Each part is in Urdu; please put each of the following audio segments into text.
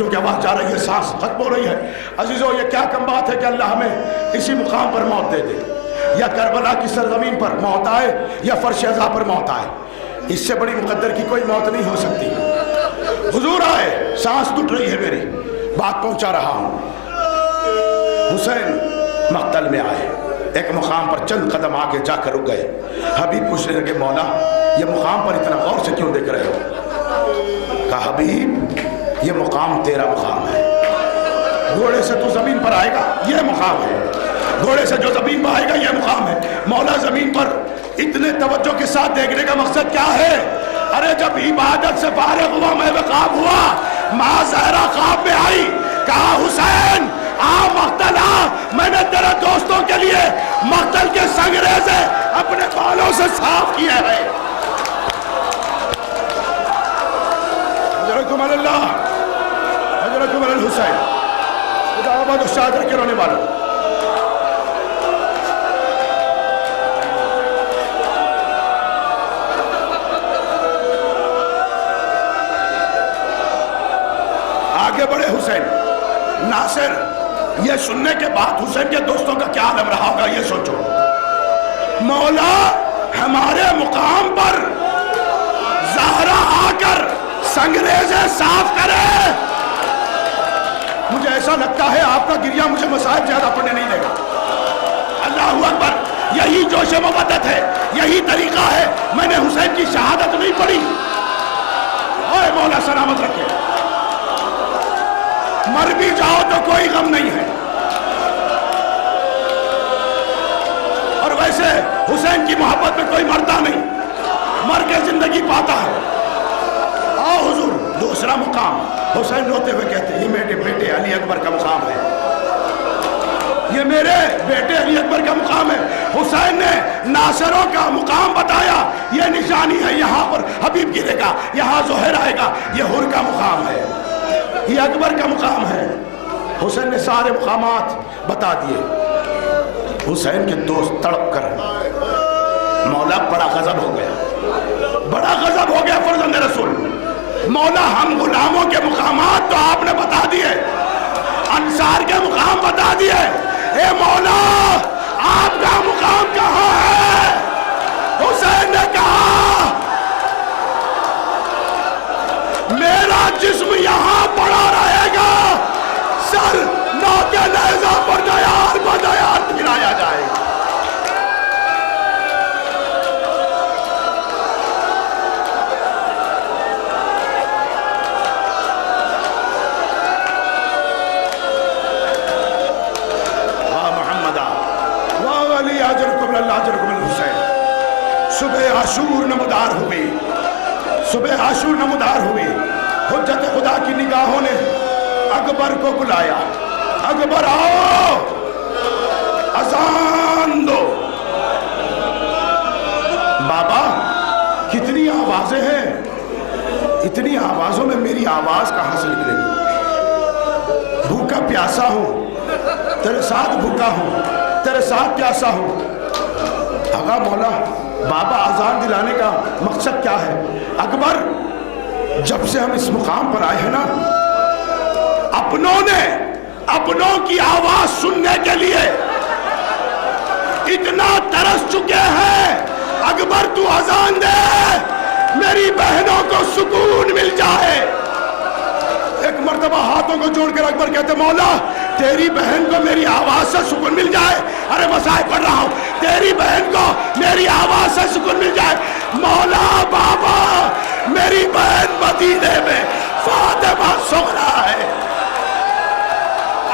بچوں کی آواز جا رہی ہے، سانس ختم ہو رہی ہے۔ عزیزو یہ کیا کم بات ہے کہ اللہ ہمیں اسی مقام پر موت دے دے، یا کربلا کی سرزمین پر موت آئے یا فرش عزا پر موت آئے، اس سے بڑی مقدر کی کوئی موت نہیں ہو سکتی۔ حضور آئے، سانس ٹوٹ رہی ہے میری، بات پہنچا رہا ہوں۔ حسین مقتل میں آئے، ایک مقام پر چند قدم آگے جا کر رک گئے۔ حبیب پوچھنے لگے مولا یہ مقام پر اتنا غور سے کیوں دیکھ رہے ہو؟ کہا حبیب یہ مقام تیرا مقام ہے، گھوڑے سے تو زمین پر آئے گا یہ مقام ہے، گھوڑے سے جو زمین پر آئے گا یہ مقام ہے۔ مولا زمین پر اتنے توجہ کے ساتھ دیکھنے کا مقصد کیا ہے؟ ارے جب عبادت سے فارغ ہوا میں خواب ہوا، ماں زہرا خواب میں آئی، کہا حسین آ مقتل آ، میں نے تیرے دوستوں کے لیے مقتل کے سنگریزے اپنے بالوں سے صاف کیے ہیں۔ حضرتکم اللہ، حضرتکم الحسین، خدا آباد و شادر کے رونے والوں، آگے بڑھے حسین۔ ناصر یہ سننے کے بعد حسین کے دوستوں کا کیا عالم رہا ہوگا یہ سوچو۔ مولا ہمارے مقام پر زہرا آ کر سنگریزے صاف کرے۔ مجھے ایسا لگتا ہے آپ کا گریہ مجھے مصائب زیادہ پڑھنے نہیں دے گا۔ اللہ اکبر، یہی جوش مودت ہے، یہی طریقہ ہے۔ میں نے حسین کی شہادت نہیں پڑھی، اے مولا سلامت رکھے، مر بھی جاؤ تو کوئی غم نہیں ہے۔ اور ویسے حسین کی محبت میں کوئی مرتا نہیں، مر کے زندگی پاتا ہے۔ آؤ حضور، دوسرا مقام۔ حسین روتے ہوئے کہتے ہیں یہ میرے بیٹے علی اکبر کا مقام ہے، یہ میرے بیٹے علی اکبر کا مقام ہے۔ حسین نے ناصروں کا مقام بتایا، یہ نشانی ہے، یہاں پر حبیب گرے گا، یہاں زہر آئے گا، یہ حر کا مقام ہے، یہ اکبر کا مقام ہے۔ حسین نے سارے مقامات بتا دیے۔ حسین کے دوست تڑپ کر مولا بڑا غضب ہو گیا، بڑا غضب ہو گیا فرزند رسول۔ مولا ہم غلاموں کے مقامات تو آپ نے بتا دیے، انصار کے مقام بتا دیے، اے مولا آپ کا مقام کہاں ہے؟ حسین نے کہا میرا جسم یہاں پڑا رہے گا، سر نوکے نیزہ پر دیار بدیار پھرایا جائے گا۔ واہ محمدہ، واہ علی اجرکم اللہ اجرکم الحسین۔ صبح عاشور نمودار ہوئی، صبح عاشور نمودار ہوئی، حجت خدا کی نگاہوں نے اکبر کو بلایا، اکبر آؤ اذان دو۔ بابا کتنی آوازیں ہیں، اتنی آوازوں میں میری آواز کہاں سے نکلے گی؟ بھوکا پیاسا ہوں، تیرے ساتھ بھوکا ہوں، تیرے ساتھ پیاسا ہوں۔ آقا مولا بابا اذان دلانے کا مقصد کیا ہے؟ اکبر جب سے ہم اس مقام پر آئے ہیں نا، اپنوں نے اپنوں کی آواز سننے کے لیے اتنا ترس چکے ہیں۔ اکبر تو اذان دے، میری بہنوں کو سکون مل جائے۔ ایک مرتبہ ہاتھوں کو جوڑ کر اکبر کہتے مولا تیری بہن کو میری آواز سے سکون مل جائے۔ ارے مسائل پڑھ رہا ہوں، تیری بہن کو میری آواز سے سکون مل جائے۔ مولا بابا میری بہن مدینے میں فاطمہ صغرا ہے۔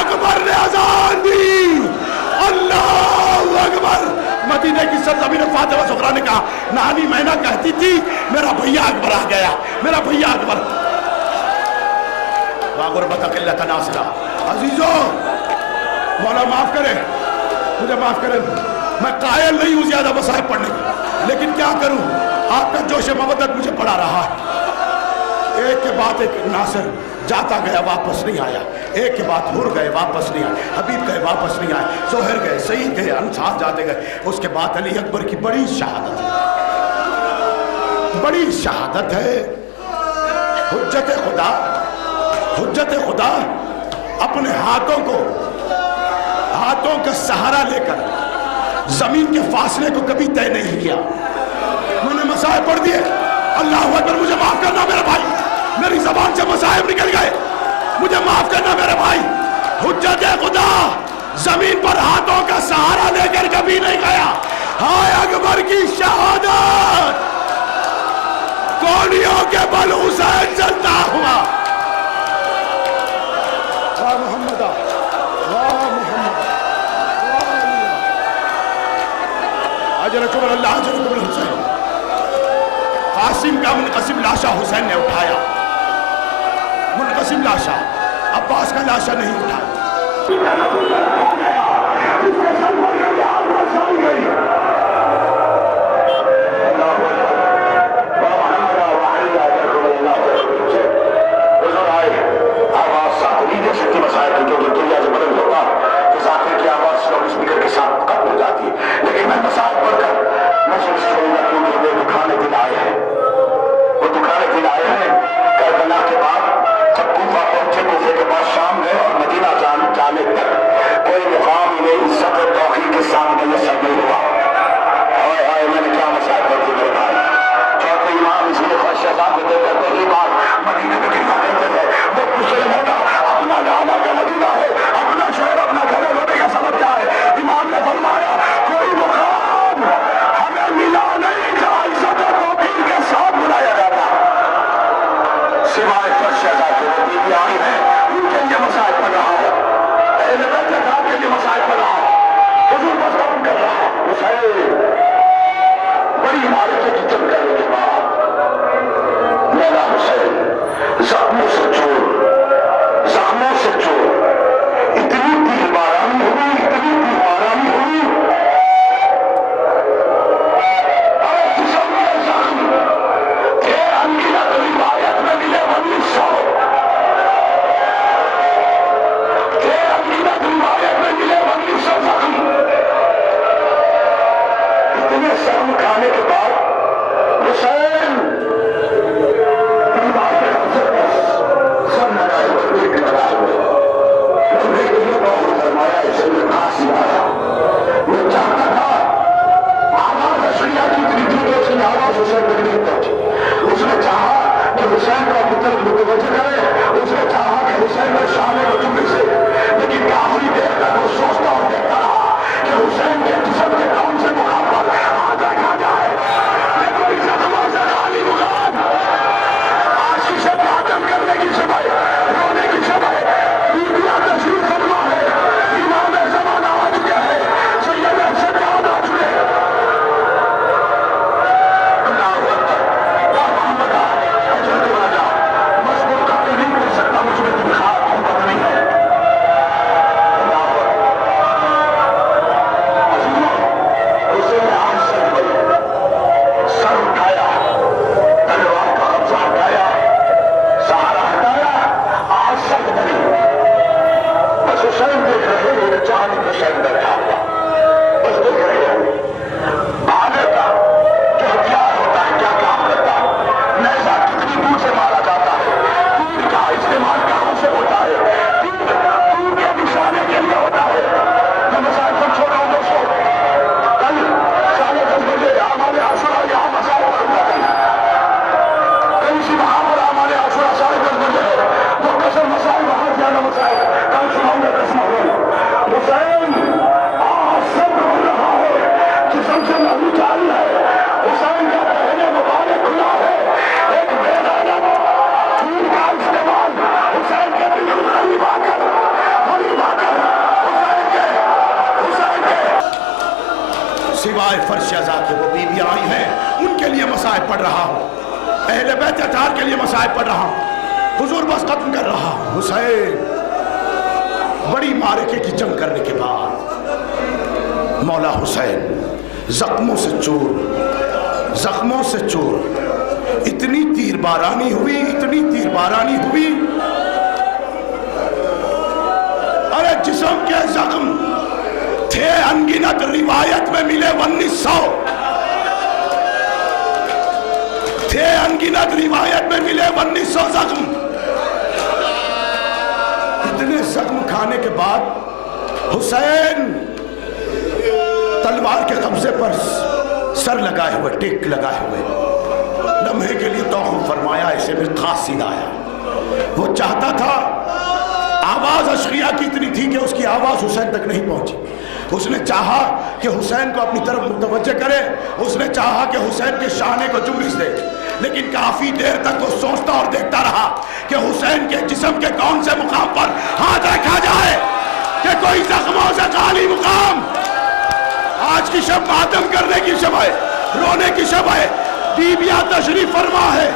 اکبر نے اذان دی، اللہ اکبر۔ مدینے کی سرزمین فاطمہ صغرا نے کہا نانی میں نہ کہتی تھی میرا بھیا اکبر آ گیا، میرا بھیا اکبر۔ غربت قلت ناصرہ۔ عزیزو مولا معاف کرے، مجھے معاف کرے، میں قائل نہیں ہوں زیادہ مصائب پڑھنے کی، لیکن کیا کروں، آپ کا جوش مودت مجھے پڑا رہا ہے۔ ایک کے بعد ایک ناصر جاتا گیا واپس نہیں آیا، ایک کے بعد حر گئے واپس نہیں آئے، حبیب گئے واپس نہیں آئے، زہر گئے، سعید گئے، انصار جاتے گئے۔ اس کے بعد علی اکبر کی بڑی شہادت ہے، بڑی شہادت ہے۔ حجت خدا حجت خدا اپنے ہاتھوں کا سہارا لے کر زمین کے فاصلے کو کبھی طے نہیں کیا. میں نے مصائب پڑھ دیے. اللہ اکبر. مجھے معاف کرنا میرے بھائی, میری زبان سے مصائب نکل گئے, مجھے معاف کرنا میرے بھائی. حجت خدا زمین پر ہاتھوں کا سہارا لے کر کبھی نہیں گیا. ہائے اکبر کی شہادت, کوڑیوں کے بل حسین چلتا ہوا. واہ محمد, واہ محمد, اجرکم اللہ, اجرکم الحسین. قاسم کا منقسم لاشا حسین نے اٹھایا, منقسم لاشا. عباس کا لاشا نہیں اٹھایا. لیکن میں مسائل پڑھ کر میں سوچوں گا کہ مجھے دکھانے دل آئے ہیں, وہ دکھانے دل آئے ہیں. کربلا کے بعد جب کوفہ پہنچے, کوفے کے بعد شام گئے اور مدینہ جانے تک کوئی مقام انہیں عزت و توقیر کے سامنے میسر نہیں ہوا. ہائے ہائے, میں نے کیا مسائل پڑھ دی میرے بھائی. چوتھے امام اس لیے خواہشات کو دے کر پہلی بار مدینہ میں کھیلا دیتے تھے. وہ حسین ہوگا, اپنا لالا کا مدینہ ہے, اپنا شہر, اپنا گھر ہونے کا سبب کیا ہے. امام نے فرمایا کوئی مقام ہمیں ملا نہیں جہاں عزت و توقیر کے ساتھ بلایا جاتا, سوائے فرش ازا کے وہ بیوی آئی ہیں, ان کے لیے مسائل پڑھ رہا ہوں. اہل بیت اطہار کے لیے مسائل پڑھ رہا ہوں. حضور بس کام کر رہا ہوں. حسین بڑی عمارتیں کی جنگ کرنے کے بعد مولا حسین زخموں سے چور اتنی تیر بارانی ہوئی, اتنی تیر بارانی ہوئی. اور جسم کے زخم تھے انگیزت روایت میں ملے 1900, تھے انگیزت روایت میں ملے 1900 زخم. اتنے زخم کھانے کے بعد حسین دیوار پہ سب لڑائی ہوئی, ایک لڑائی ہوئی. فرمایا اسے میں کھانسی آیا. میں چاہتا تھا آواز اشریہ کی اتنی تھی کہ اس کی آواز حسین تک نہیں پہنچی. اس نے چاہا کہ حسین کا مطلب متوجہ کرے, اس نے چاہا کہ حسین میں شامل ہو چکے سے, لیکن کافی دیر تک وہ سوچتا اور دیکھتا رہا کہ حسین کے جسم کے کون سے مقام پر آدھا کھا جائے. لیکن اس زخموں سے خالی مقام, آشیش ماتم کرنے کی شبہ, رونے کی شبہ, بیویاں تشریف فرما ہے, امام زمان آ چکے ہیں, سید سجاد آ چکے ہیں. اللہ اکبر, یا محمد حضرت راجہ مضبوط قاتل نہیں کر سکتا, مجھ میں دکھا محبت نہیں ہے. اللہ اکبر. عزیزوں, حسین نے آج سر اٹھایا, تلوار کا قبضہ ہٹایا, سہارا ہٹایا, آج سر بنی. بس حسین دیکھ رہے میرے چاند حسین بیٹھا ہوا, بس دیکھ رہے ہیں. بھاگے کا جو ہتھیار ہوتا ہے کیا کام کرتا ہے, نیزہ کتنی دور سے مارا جاتا ہے, تیر کا استعمال کہاں سے ہوتا ہے, تیر کے نشانے کے لیے ہوتا ہے. میں مسائل کو چھوڑ رہا ہوں دوستوں. کل 10:30 بجے ہمارے عاشورہ یہاں مسائل پر ہوا کرنا, کل اسی وہاں پر ہمارے عاشورہ 10:30 بجے وہ قسم مسائل وہاں زیادہ مسائل کل سناؤں گا. قسم حسین آج سب ہو رہا ہے, جسم سے نبی جاری ہے. حسین کا پہلے مبارک کھلا ہے, ایک بیدانہ تیر کا استعمال حسین کے دل غریب آ کر حسین کے سوائے فرش ازا کے وہ بیوی آئی ہیں, ان کے لیے مسائب پڑھ رہا ہوں. اہل بیت اطہار کے لیے مسائب پڑھ رہا ہوں. حضور بس ختم کر رہا ہوں. حسین بڑی معرکے کی جنگ کرنے کے بعد مولا حسین زخموں سے چور, اتنی تیر بارانی ہوئی, ارے جسم کے زخم تھے انگنت, روایت میں ملے 1900, تھے انگنت, روایت میں ملے 1900 زخم. اتنے زخم کھانے کے بعد حسین تلوار کے قبضے پر سر لگائے ہوئے، ٹیک لگائے ہوئے، لمحے کے لیے توہم فرمایا، اسے میں قاصد آیا۔ وہ چاہتا تھا، آواز اشقیاء کی اتنی تھی کہ اس کی آواز حسین تک نہیں پہنچی۔ اس نے چاہا کہ حسین کو اپنی طرف متوجہ کرے، اس نے چاہا کہ حسین کے شانے کو جنبش دے، لیکن کافی دیر تک وہ سوچتا اور دیکھتا رہا کہ حسین کے جسم کے کون سے مقام پر ہاتھ رکھا جائے کہ کوئی زخموں سے خالی مقام۔ آج کی شب ماتم کرنے کی شب ہے، رونے کی شب ہے، بیبیاں تشریف فرما ہے،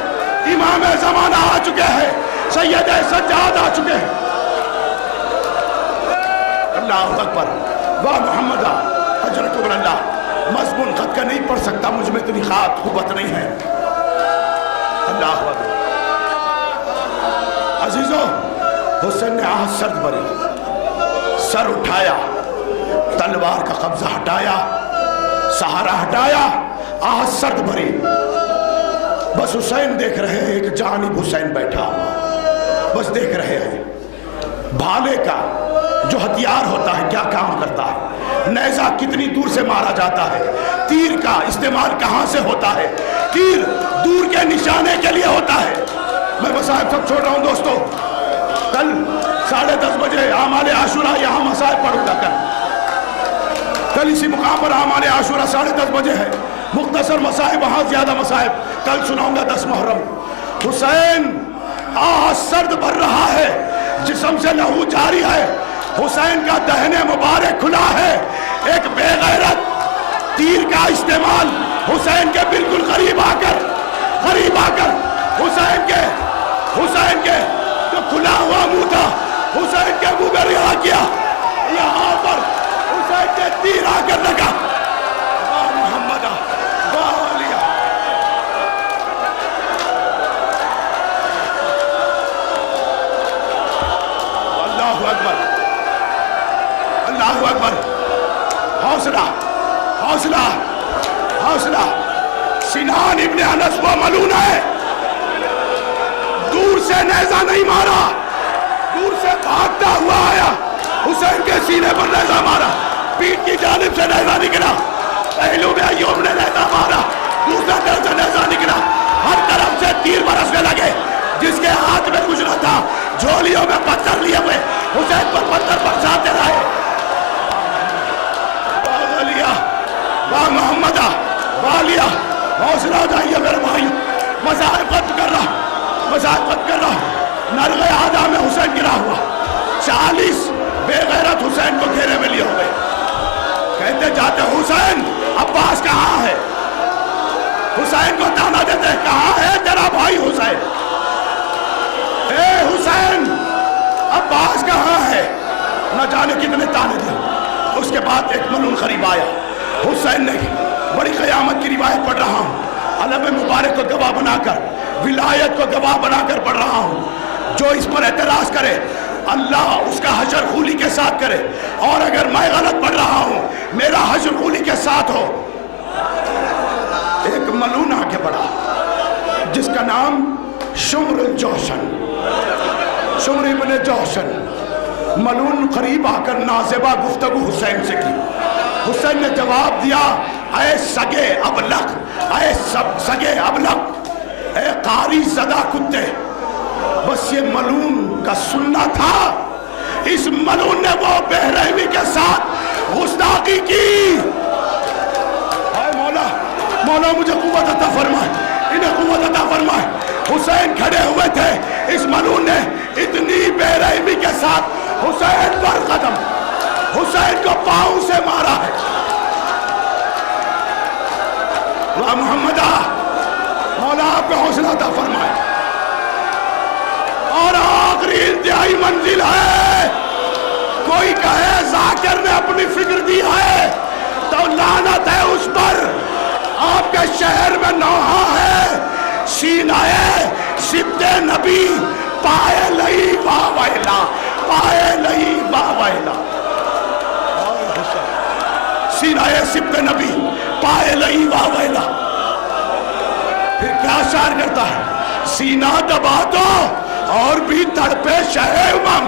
امام زمانہ آ چکے ہیں، سید سجاد آ چکے ہیں۔ اللہ اکبر، واہ محمد، حضرت اللہ، مضمون خط کا نہیں پڑھ سکتا، مجھ میں اتنی قوت نہیں ہے۔ اللہ اکبر۔ عزیزو، حسین نے آہ سرد بری، سر اٹھایا، تلوار کا قبضہ ہٹایا، سہارا ہٹایا، آہ سرد بھری۔ بس حسین دیکھ رہے ہیں، ایک جانب حسین بیٹھا ہوا، بس دیکھ رہے ہیں بھالے کا جو ہتھیار ہوتا ہے کیا کام کرتا ہے، نیزہ کتنی دور سے مارا جاتا ہے، تیر کا استعمال کہاں سے ہوتا ہے، تیر دور کے نشانے کے لیے ہوتا ہے۔ میں مصائب سب چھوڑ رہا ہوں دوستو، کل 10:30 بجے اعمال عاشورہ یہاں مصائب پڑھوں گا، کل اسی مقام پر اعمال عاشورہ 10:30 بجے ہے، مختصر مصائب، وہاں زیادہ مصائب کل سناؤں گا 10 محرم۔ حسین آہ سرد بھر رہا ہے، جسم سے لہو جاری ہے، حسین کا دہنے مبارک کھلا ہے، ایک بے غیرت تیر کا استعمال حسین کے بالکل قریب آ کر حسین کے جو کھلا ہوا منہ تھا، حسین کے منہ میں رہا کیا، یہاں پر حسین کے تیر آ کر لگا۔ واہ محمد، واہ علیہ۔ اللہ اکبر، اللہ اکبر، حوصلہ حوصلہ حوصلہ۔ سنان ابن انس وہ ملون ہے، دور سے نیزہ نہیں مارا، دور سے بھاگتا ہوا آیا، حسین کے سینے پر نیزہ مارا، پیٹ کی جانب سے نیزہ نکلا، پہلو میں ایوب نے نیزہ مارا، دوسرا طرف سے نیزہ نکلا، ہر طرف سے تیر برسنے لگے، جس کے ہاتھ میں کچھ نہ تھا جھولیوں میں پتھر لیے ہوئے حسین پر پتھر برساتے رہے۔ واہ محمد، واہ علیہ۔ حوصلہ جائیے میرے بھائیو، مصائب ختم کر رہا، نرغے آدھا میں حسین گرا ہوا، 40 بے غیرت حسین کو گھیرے میں لیے ہوئے، کہتے جاتے حسین عباس کہاں ہے، حسین کو تانا دیتے کہاں ہے تیرا بھائی حسین، اے حسین عباس کہاں ہے، نہ جانے کتنے تانے دے۔ اس کے بعد ایک ملون قریب آیا، حسین نے بڑی قیامت کی روایت پڑھ رہا ہوں، علم مبارک کو گواہ بنا کر، ولایت کو گواہ بنا کر پڑھ رہا ہوں، جو اس پر اعتراض کرے اللہ اس کا حشر خولی کے ساتھ کرے، اور اگر میں غلط پڑھ رہا ہوں میرا حشر خولی کے ساتھ ہو۔ ایک ملون آگے بڑھا جس کا نام شمر الجوشن، شمر ابن جوشن، ملون قریب آ کر نازبہ گفتگو حسین سے کی۔ حسین نے جواب دیا، اے سگے ابلق، اے سگے ابلق، اے قاری زدہ کتے۔ بس یہ ملون کا سننا تھا، اس ملون نے وہ بے رحمی کے ساتھ گستاخی کی۔ اے مولا، مولا مجھے قوت عطا فرمائے، انہیں قوت عطا فرمائے۔ حسین کھڑے ہوئے تھے، اس ملون نے اتنی بے رحمی کے ساتھ حسین پر قدم، حسین کو پاؤں سے مارا ہے۔ واہ محمد، مولا آپ کو حوصلہ عطا فرمائے۔ اور آخری انتہائی منزل ہے، کوئی کہے ذاکر نے اپنی فکر دی ہے تو لعنت ہے اس پر۔ آپ کے شہر میں نوحہ ہے، سینہ سبط نبی، پائے لئی واہ ویلا، پائے لئی واہ ویلا۔ سینہ سبط نبی، پائے لئی واہ ویلا۔ پھر کیا شعر کرتا ہے، سینہ دبا دو اور بھی تڑپے شہ امم،